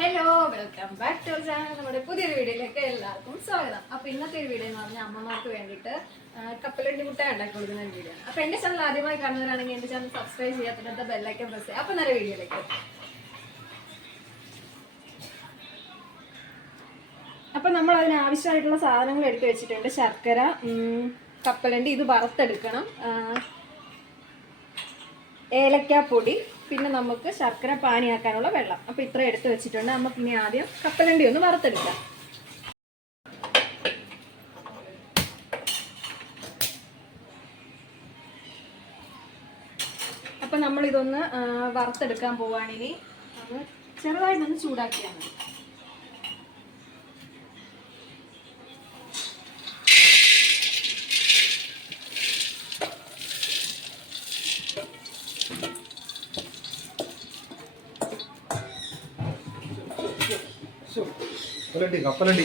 Hello welcome back to channel നമ്മുടെ പുതിയൊരു വീഡിയോയിലേക്ക് എല്ലാവർക്കും സ്വാഗതം. അപ്പൊ ഇന്നത്തെ ഒരു വീഡിയോ എന്ന് പറഞ്ഞാൽ അമ്മമാർക്ക് വേണ്ടിയിട്ട് കപ്പലണ്ടി മുട്ടായി ഉണ്ടാക്കി കൊടുക്കുന്ന ഒരു വീഡിയോ അപ്പോൾ അപ്പൊ എന്റെ ചാനൽ ആദ്യമായി കാണുന്നവരാണെങ്കിൽ എന്റെ ചാനൽ സബ്സ്ക്രൈബ് ചെയ്യാത്തതിനകത്ത് ബെല്ലൈക്കൻ പ്രസ് ചെയ്യാം. അപ്പൊ നല്ല വീഡിയോയിലേക്ക്. അപ്പൊ നമ്മൾ അതിന് ആവശ്യമായിട്ടുള്ള സാധനങ്ങൾ എടുത്തു വെച്ചിട്ടുണ്ട്. ശർക്കര കപ്പലണ്ടി. ഇത് വറുത്തെടുക്കണം. ഏലക്കാപ്പൊടി പിന്നെ നമുക്ക് ശർക്കര പാനിയാക്കാനുള്ള വെള്ളം. അപ്പോൾ ഇത്ര എടുത്ത് വെച്ചിട്ടുണ്ട്. നമുക്ക് ഇനി ആദ്യം കപ്പലണ്ടി ഒന്ന് വറുത്തെടുക്കാം. അപ്പം ആ, വറുത്തെടുക്കാൻ പോവാണിനി അത് ചെറുതായിട്ടൊന്ന് ചൂടാക്കിയാൽ മതി. കപ്പലണ്ടി കപ്പലണ്ടി.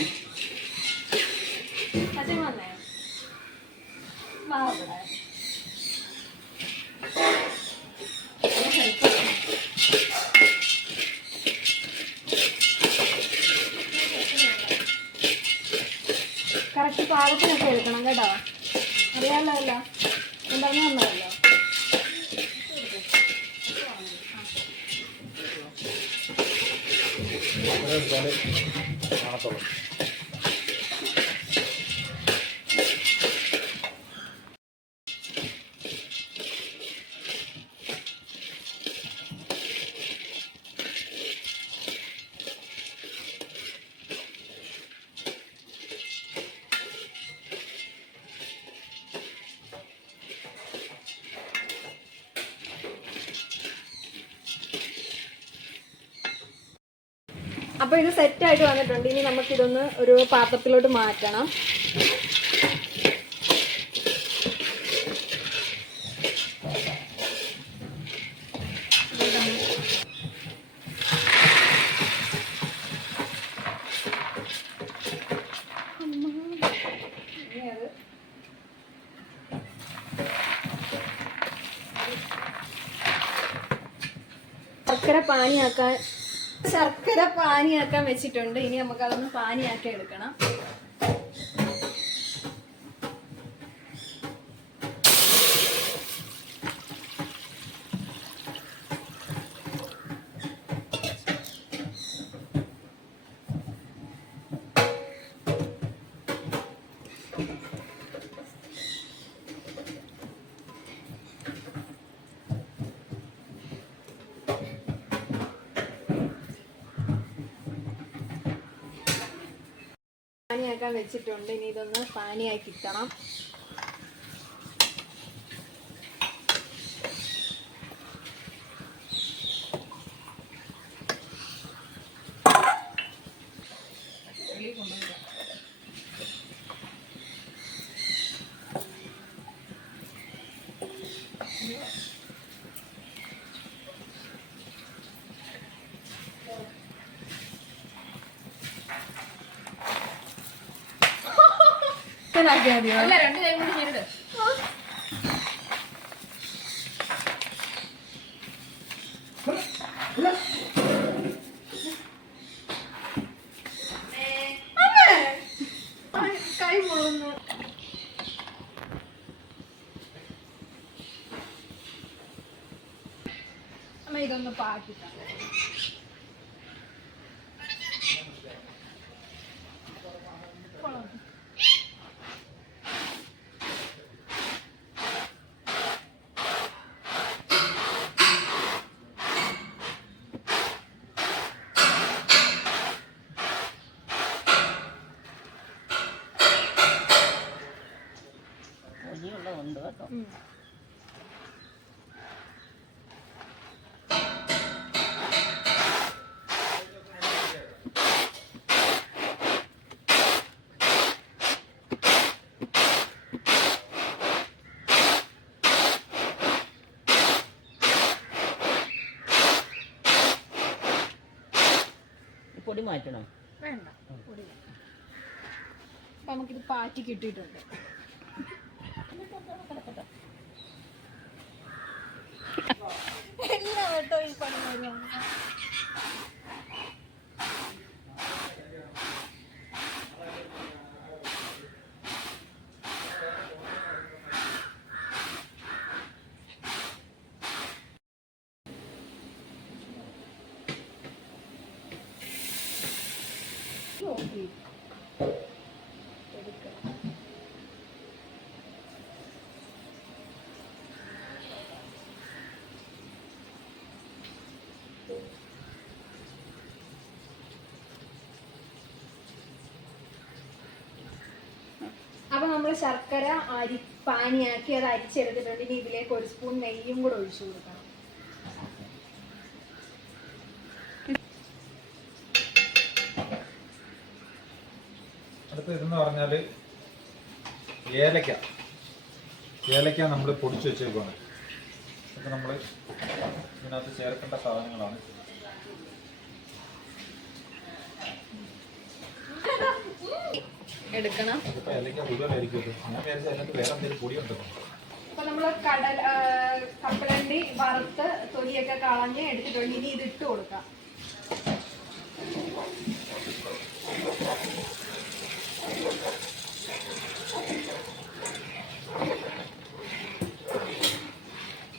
കറക്റ്റ് പാകത്തിനൊക്കെ എടുക്കണം കേട്ടോ. അറിയാമല്ലോ. അല്ല ഉണ്ടാകുന്ന I don't. അപ്പോൾ ഇത് സെറ്റ് ആയിട്ട് വന്നിട്ടുണ്ട്. ഇനി നമുക്ക് ഇതൊന്ന് ഒരു പാത്രത്തിലോട്ട് മാറ്റണം. ശർക്കര പാനിയാക്കാൻ ശർക്കര പാനിയാക്കാൻ വെച്ചിട്ടുണ്ട്. ഇനി നമുക്ക് അതൊന്ന് പാനിയാക്കി എടുക്കണം. പാനിയാക്കാൻ വെച്ചിട്ടുണ്ട്. ഇനി ഇതൊന്ന് പാനിയായി കിട്ടണം. ഇതൊന്ന് പാട്ടിട്ടാ ഒലിയുള്ള ഉണ്ട് കേട്ടോ പൊടി മാറ്റണം? വേണ്ട പൊടി. നമുക്കിത് പാറ്റി കിട്ടിയിട്ടുണ്ട്. എല്ലാം കേട്ടോ ഈ പണി എടുക്കുക അപ്പൊ നമ്മൾ ശർക്കര അരി പാനിയാക്കി അത് അരിച്ചെടുത്തിട്ടുണ്ട് ഇനി ഇതിലേക്ക് ഒരു സ്പൂൺ നെയ്യും കൂടെ ഒഴിച്ചു കൊടുക്കണം. അടുത്ത ഇതെന്ന് പറഞ്ഞാൽ ഏലക്ക. ഏലക്ക നമ്മൾ പൊടിച്ചു വെച്ചേക്കുവാണ്. അപ്പം നമ്മൾ ഇതിനകത്ത് ചേർക്കേണ്ട സാധനങ്ങളാണ് എടുക്കണം ഇതിപ്പോൾ ഏലക്ക കൂടുതലായിരിക്കും ഇത്. ഞാൻ വിചാരിച്ചു അതിനകത്ത് വേറെ എന്തെങ്കിലും പൊടി കടൽ ആ, കപ്പലണ്ടി വറുത്ത് തൊലിയൊക്കെ കളഞ്ഞ് എടുത്തിട്ടുണ്ട്. ഇനി ഇത് ഇട്ട് കൊടുക്കാം.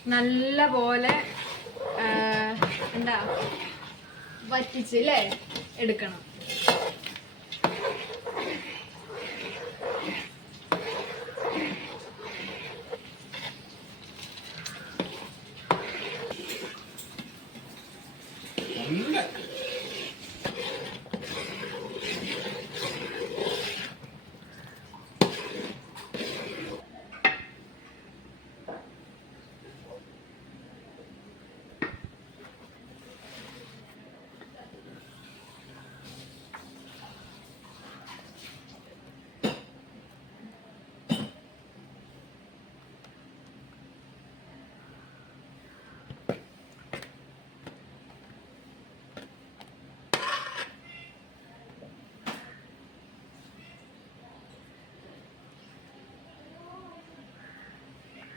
നല്ല പോലെ എന്താ വറ്റിച്ച് അല്ലേ എടുക്കണം.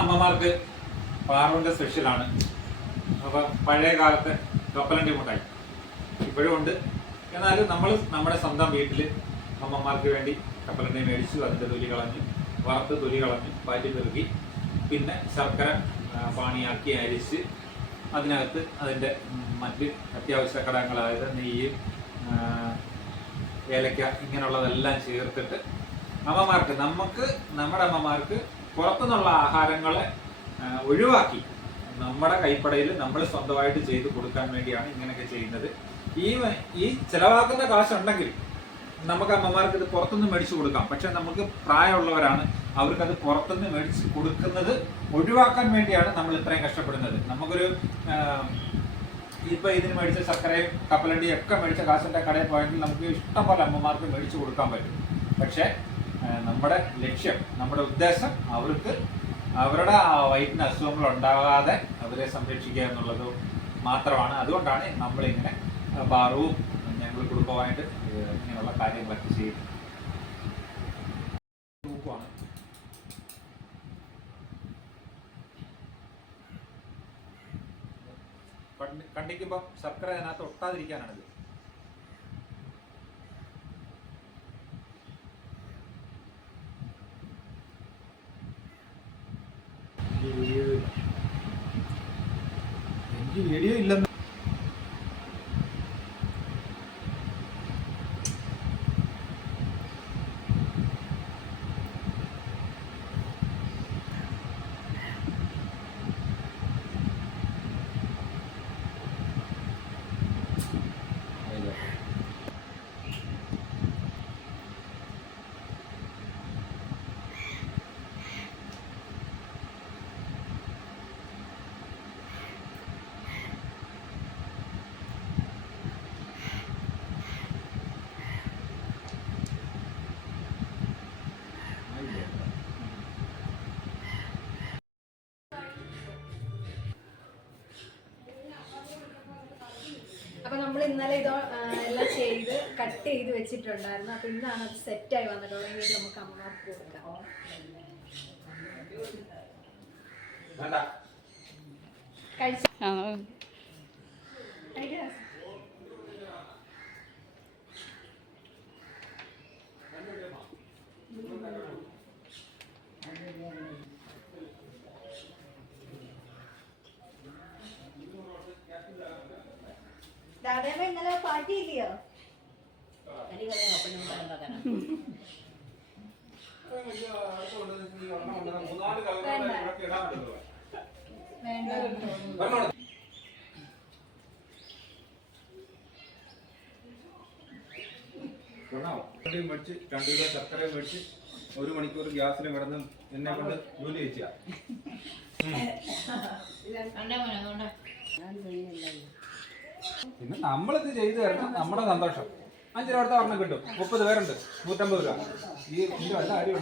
അമ്മമാർക്ക് പാറവിന്റെ സ്പെഷ്യലാണ്. അപ്പോൾ പഴയ കാലത്തെ കപ്പലണ്ടി മുട്ടായി ഇപ്പോഴും ഉണ്ട്. എന്നാലും നമ്മൾ നമ്മുടെ സ്വന്തം വീട്ടിൽ അമ്മമാർക്ക് വേണ്ടി കപ്പലണ്ടി മേടിച്ചു അതിന്റെ തൊലി കളഞ്ഞു വറുത്ത് തൊലി കളഞ്ഞു പാറ്റി പെറുക്കി പിന്നെ ശർക്കര പാണിയാക്കി അരിച്ച് അതിനകത്ത് അതിന്റെ മറ്റ് അത്യാവശ്യ ഘടകങ്ങളായത് നെയ്യ് ഏലക്ക ഇങ്ങനെയുള്ളതെല്ലാം ചേർത്തിട്ട് അമ്മമാർക്ക് നമുക്ക് നമ്മുടെ അമ്മമാർക്ക് പുറത്തുനിന്നുള്ള ആഹാരങ്ങളെ ഒഴിവാക്കി. നമ്മുടെ കൈപ്പടയിൽ നമ്മൾ സ്വന്തമായിട്ട് ചെയ്ത് കൊടുക്കാൻ വേണ്ടിയാണ് ഇങ്ങനെയൊക്കെ ചെയ്യുന്നത്. ഈ ഈ ചിലവാക്കുന്ന കാശുണ്ടെങ്കിൽ നമുക്ക് അമ്മമാർക്ക് ഇത് പുറത്തുനിന്ന് മേടിച്ചു കൊടുക്കാം. പക്ഷെ നമുക്ക് പ്രായമുള്ളവരാണ്. അവർക്ക് അത് പുറത്തുനിന്ന് മേടിച്ച് കൊടുക്കുന്നത് ഒഴിവാക്കാൻ വേണ്ടിയാണ് നമ്മൾ ഇത്രയും കഷ്ടപ്പെടുന്നത്. നമുക്കൊരു ഇപ്പൊ ഇതിന് മേടിച്ച ശർക്കരയും കപ്പലണ്ടിയും ഒക്കെ മേടിച്ച കാശിന്റെ കടയിൽ പോയെങ്കിൽ നമുക്ക് ഇഷ്ടം പോലെ അമ്മമാർക്ക് മേടിച്ചു കൊടുക്കാൻ പറ്റും. പക്ഷെ നമ്മുടെ ലക്ഷ്യം നമ്മുടെ ഉദ്ദേശം അവർക്ക് അവരുടെ ആ വയറ്റിന് അസുഖങ്ങൾ ഉണ്ടാകാതെ അവരെ സംരക്ഷിക്കുക എന്നുള്ളത് മാത്രമാണ്. അതുകൊണ്ടാണ് നമ്മളിങ്ങനെ ബാറുവും ഞങ്ങൾ കുടുംബമായിട്ട് ഇങ്ങനെയുള്ള കാര്യങ്ങളൊക്കെ ചെയ്യുന്നത്. കണ്ടിക്കുമ്പോ ശർക്കര അതിനകത്ത് ഒട്ടാതിരിക്കാനാണിത്. വീഡിയോ ഇല്ലെന്ന് അപ്പൊ നമ്മൾ ഇന്നലെ ഇതോ എല്ലാം ചെയ്ത് കട്ട് ചെയ്ത് വെച്ചിട്ടുണ്ടായിരുന്നു. അപ്പൊ ഇന്നാണ് അത് സെറ്റായി വന്നിട്ടുള്ളത്. ഇനി നമുക്ക് അമ്മമാർക്ക് കൊടുക്കാം. കഴിച്ചു? കഴിക്കാം. ഇല്ലയോ വേണ്ട. ചക്കരയും മേടിച്ച് രണ്ടു കിലോ ചക്കരയും മേടിച്ച് ഒരു മണിക്കൂർ ഗ്യാസിൽ കിടന്ന് എന്നെ കൊണ്ട് ജോലി ചെയ്യിച്ച പിന്നെ നമ്മളിത് ചെയ്തു തരണം നമ്മുടെ സന്തോഷം. അഞ്ച് രൂപ അടുത്ത കിട്ടും. മുപ്പത് പേരുണ്ട്. നൂറ്റമ്പത് രൂപ. ഈ അല്ല ആരും